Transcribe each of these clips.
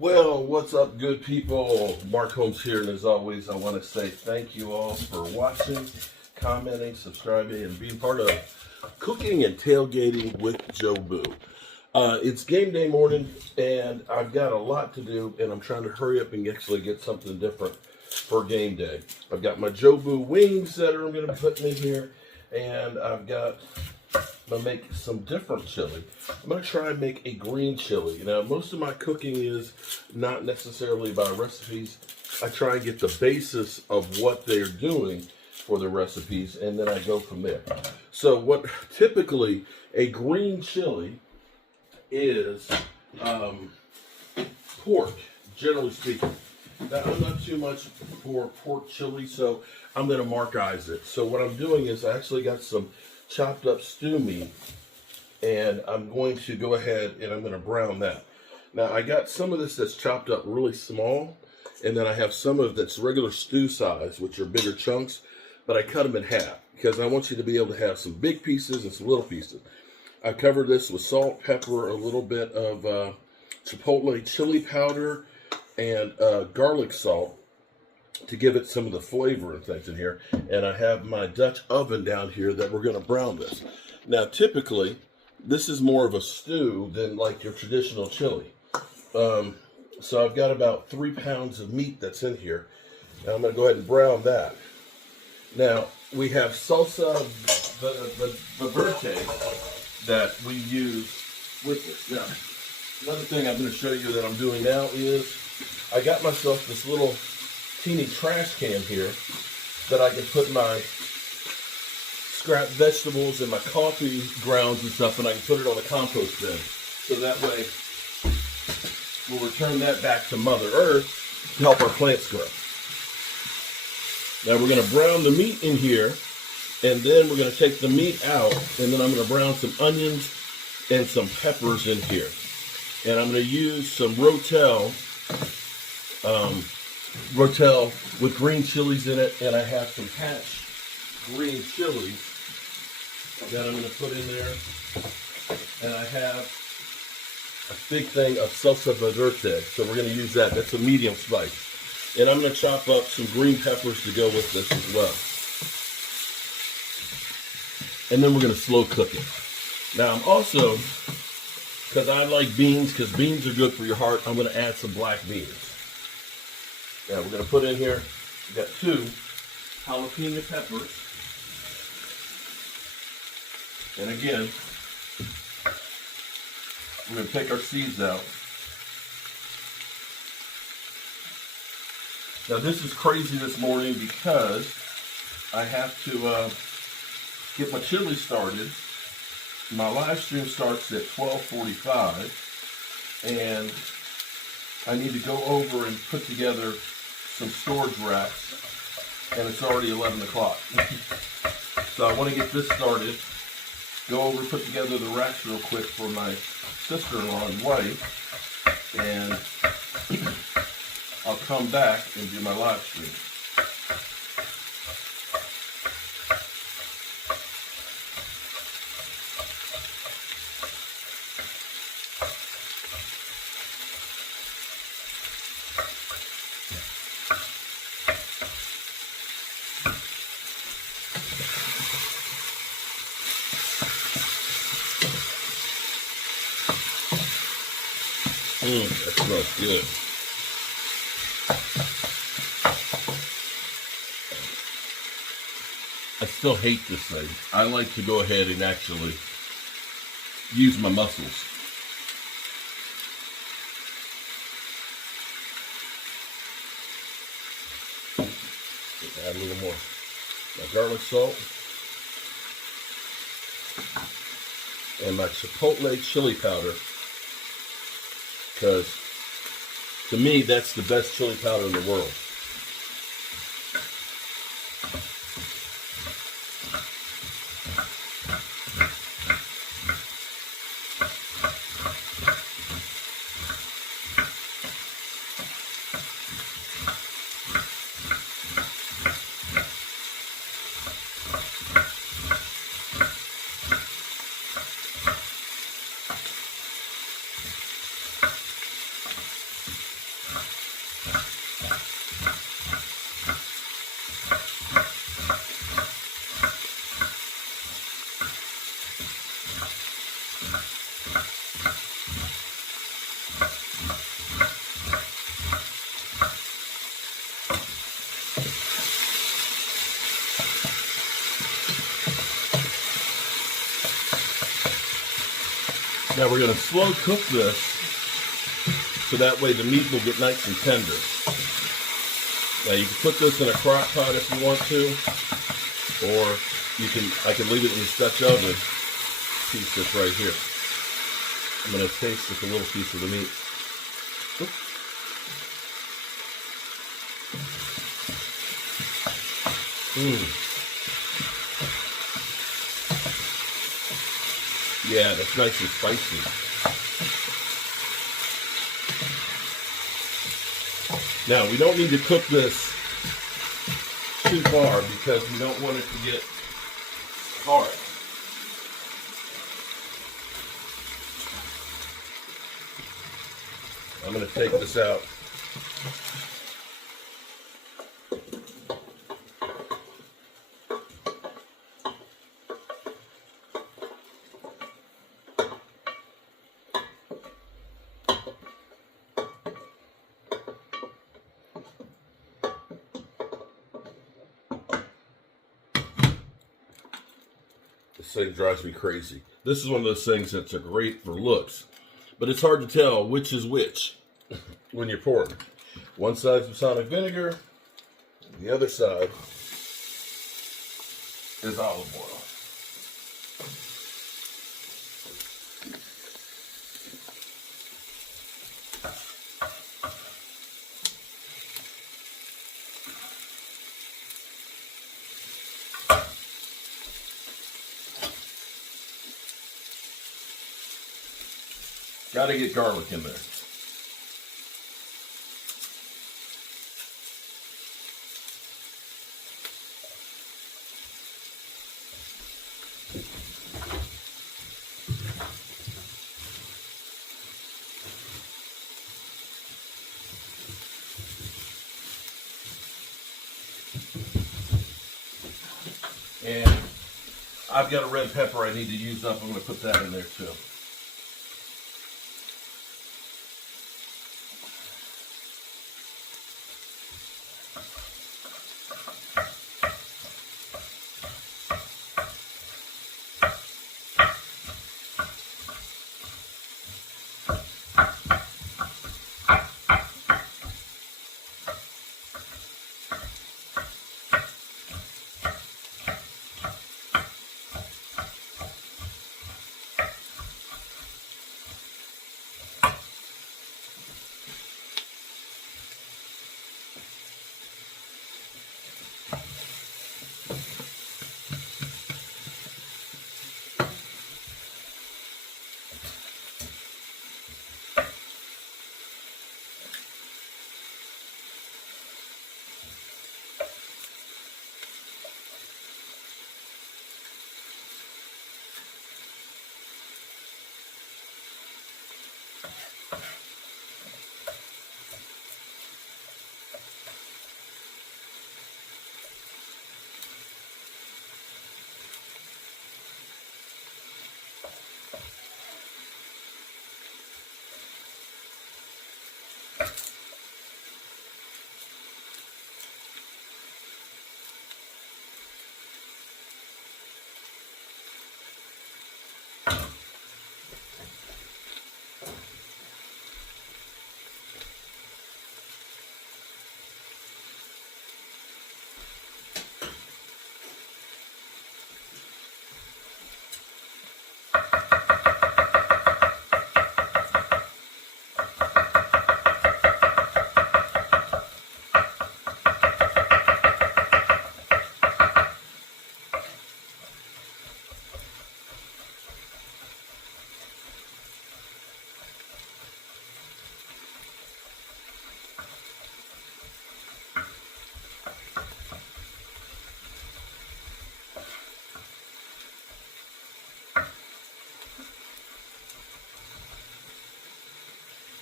Well, what's up, good people? Mark Holmes here, and as always, I want to say thank you all for watching, commenting, subscribing, and being part of Cooking and Tailgating with Joe Boo. It's game day morning, and I've got a lot to do, and I'm trying to hurry up and actually get something different for game day. I've got my Joe Boo wings that I'm going to put in here, and I'm going to make some different chili. I'm going to try and make a green chili. Now, most of my cooking is not necessarily by recipes. I try and get the basis of what they're doing for the recipes, and then I go from there. So what typically a green chili is pork, generally speaking. Now, I'm not too much for pork chili, so I'm going to markize it. So what I'm doing is I actually got some chopped up stew meat, and I'm going to go ahead and I'm going to brown that. Now, I got some of this that's chopped up really small, and then I have some of that's regular stew size, which are bigger chunks, but I cut them in half because I want you to be able to have some big pieces and some little pieces. I covered this with salt, pepper, a little bit of chipotle chili powder, and garlic salt to give it some of the flavor and things in here. And I have my Dutch oven down here that we're going to brown this. Now, typically, this is more of a stew than like your traditional chili. So I've got about 3 pounds of meat that's in here. And I'm going to go ahead and brown that. Now, we have salsa verde that we use with this. Now, another thing I'm going to show you that I'm doing now is I got myself this little teeny trash can here that I can put my scrap vegetables and my coffee grounds and stuff, and I can put it on the compost bin. So that way we'll return that back to Mother Earth to help our plants grow. Now we're going to brown the meat in here, and then we're going to take the meat out, and then I'm going to brown some onions and some peppers in here. And I'm going to use some Rotel with green chilies in it, and I have some hatch green chilies that I'm going to put in there. And I have a big thing of salsa verde, so we're going to use that. That's a medium spice. And I'm going to chop up some green peppers to go with this as well. And then we're going to slow cook it. Now I'm also, because I like beans, because beans are good for your heart, I'm going to add some black beans. Now we're going to put in here, we got 2 jalapeno peppers. And again, we're going to take our seeds out. Now this is crazy this morning because I have to get my chili started. My live stream starts at 12:45, and I need to go over and put together some storage racks, and it's already 11 o'clock. So I want to get this started, go over, put together the racks real quick for my sister-in-law and wife, and I'll come back and do my live stream. That smells good. I still hate this thing. I like to go ahead and actually use my muscles. Add a little more my garlic salt and my chipotle chili powder, because to me that's the best chili powder in the world. Now we're going to slow cook this so that way the meat will get nice and tender. Now you can put this in a crock pot if you want to, or I can leave it in the Dutch oven. Piece this right here. I'm going to taste just a little piece of the meat. Yeah, that's nice and spicy. Now, we don't need to cook this too far because we don't want it to get hard. I'm going to take this out. This thing drives me crazy. This is one of those things that's great for looks, but it's hard to tell which is which when you're pouring. One side's balsamic vinegar, the other side is olive oil. Got to get garlic in there. And I've got a red pepper I need to use up. I'm going to put that in there too.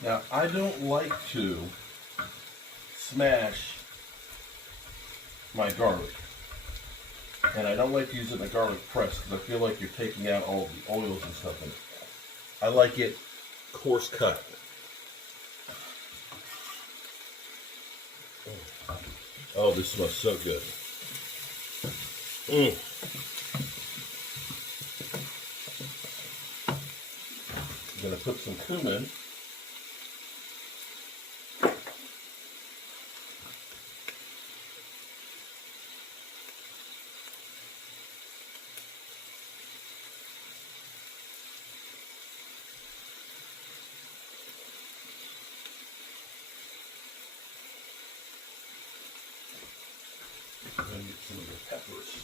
Now, I don't like to smash my garlic. And I don't like to use it in a garlic press because I feel like you're taking out all the oils and stuff in it. I like it coarse cut. Oh, this smells so good. I'm going to put some cumin. And get some of the peppers.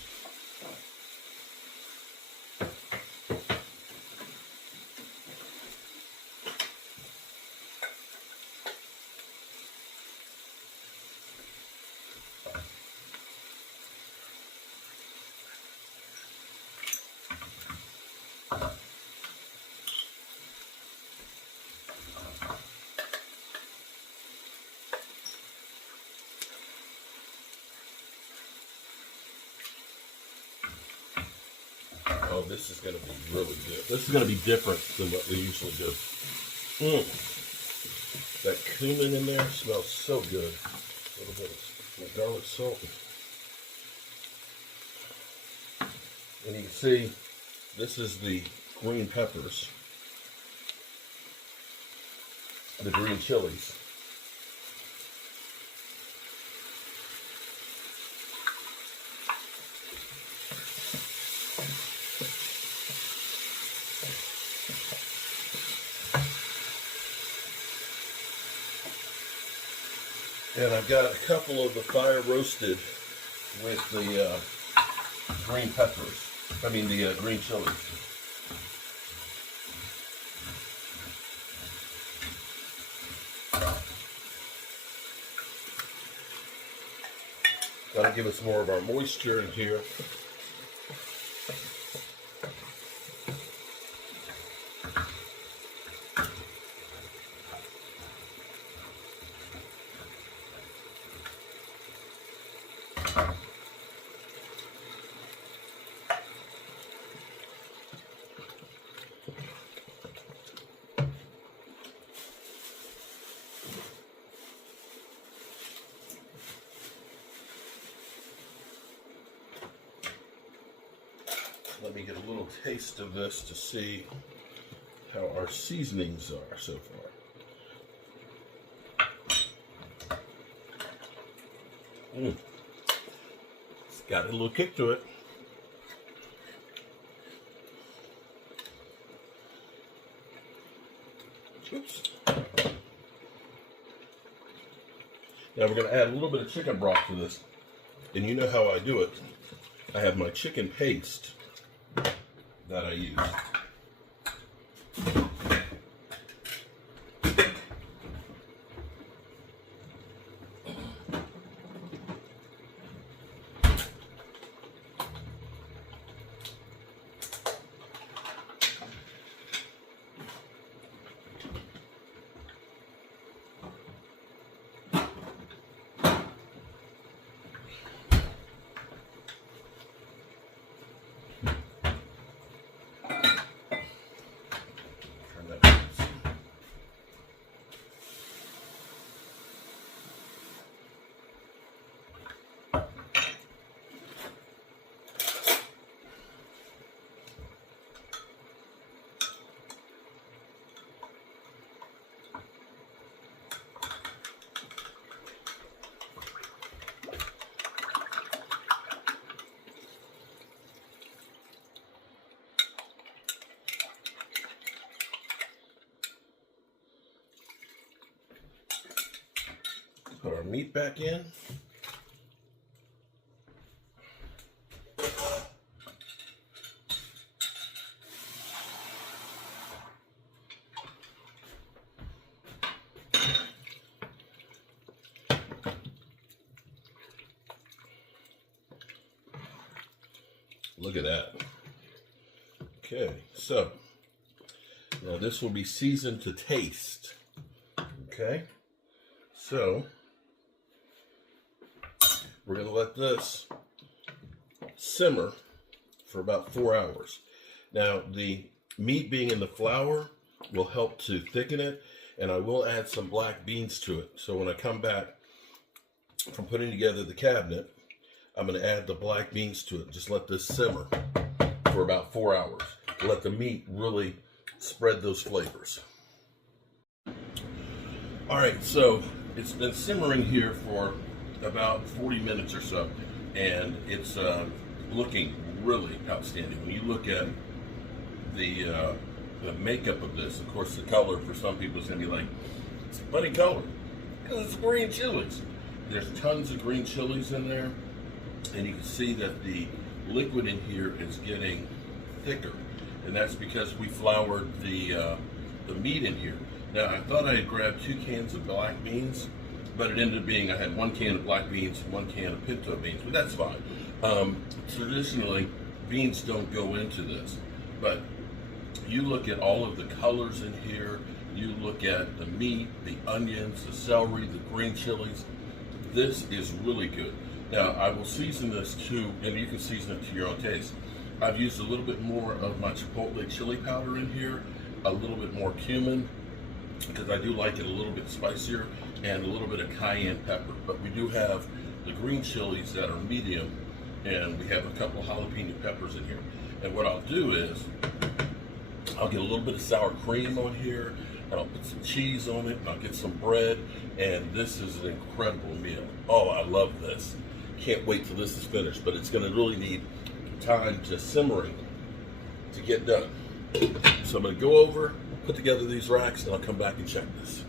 Oh, this is going to be really good. This is going to be different than what we usually do. That cumin in there smells so good. A little bit of garlic salt. And you can see, this is the green peppers, the green chilies. And I've got a couple of the fire roasted with the green peppers. I mean the green chilies. That'll give us more of our moisture in here. Let me get a little taste of this to see how our seasonings are so far. It's got a little kick to it. Oops. Now we're going to add a little bit of chicken broth to this. And you know how I do it. I have my chicken paste that I use. Put our meat back in. Look at that. Okay, so now this will be seasoned to taste. Okay, so we're going to let this simmer for about 4 hours. Now, the meat being in the flour will help to thicken it, and I will add some black beans to it. So when I come back from putting together the cabinet, I'm going to add the black beans to it. Just let this simmer for about 4 hours. Let the meat really spread those flavors. All right, so it's been simmering here for about 40 minutes or so, and it's looking really outstanding. When you look at the makeup of this, of course, the color for some people is going to be like, it's a funny color because it's green chilies. There's tons of green chilies in there, and you can see that the liquid in here is getting thicker, and that's because we floured the meat in here. Now, I thought I had grabbed 2 cans of black beans, but it ended up being I had 1 can of black beans and 1 can of pinto beans, but that's fine. Traditionally, beans don't go into this, but you look at all of the colors in here, you look at the meat, the onions, the celery, the green chilies. This is really good. Now, I will season this too, and you can season it to your own taste. I've used a little bit more of my chipotle chili powder in here, a little bit more cumin, because I do like it a little bit spicier, and a little bit of cayenne pepper. But we do have the green chilies that are medium, and we have a couple of jalapeno peppers in here. And what I'll do is, I'll get a little bit of sour cream on here, and I'll put some cheese on it, and I'll get some bread, and this is an incredible meal. Oh, I love this. Can't wait till this is finished, but it's gonna really need time to simmering to get done. So I'm gonna go over, put together these racks, and I'll come back and check this.